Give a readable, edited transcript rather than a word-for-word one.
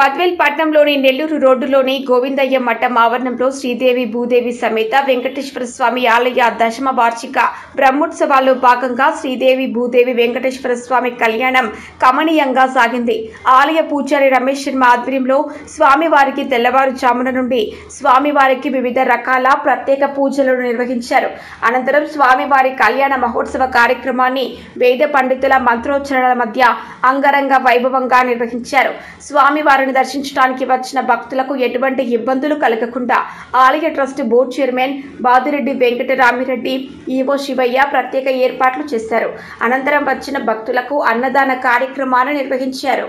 బద్వేల్ పట్టణంలోని నెల్లూరు రోడ్డులోని గోవిందయ్య మఠం ఆవరణంలో శ్రీదేవి భూదేవి సమేత వెంకటేశ్వర స్వామి ఆలయ దశమ వార్షిక బ్రహ్మోత్సవాల్లో భాగంగా శ్రీదేవి భూదేవి వెంకటేశ్వర స్వామి కళ్యాణం కమనీయంగా సాగింది. ఆలయ పూజారి రమేష్ శర్మ ఆధ్వర్యంలో స్వామివారికి తెల్లవారుజామున నుండి స్వామివారికి వివిధ రకాల ప్రత్యేక పూజలను నిర్వహించారు. అనంతరం స్వామివారి కళ్యాణ మహోత్సవ కార్యక్రమాన్ని వేద పండితుల మంత్రోచ్చరణల మధ్య అంగరంగ వైభవంగా నిర్వహించారు. స్వామివారిని దర్శించడానికి వచ్చిన భక్తులకు ఎటువంటి ఇబ్బందులు కలగకుండా ఆలయ trust board chairman Badireddy Venkatarami Reddy, EO Shivayya ప్రత్యేక ఏర్పాట్లు చేశారు. అనంతరం వచ్చిన భక్తులకు అన్నదాన కార్యక్రమాలు నిర్వహించారు.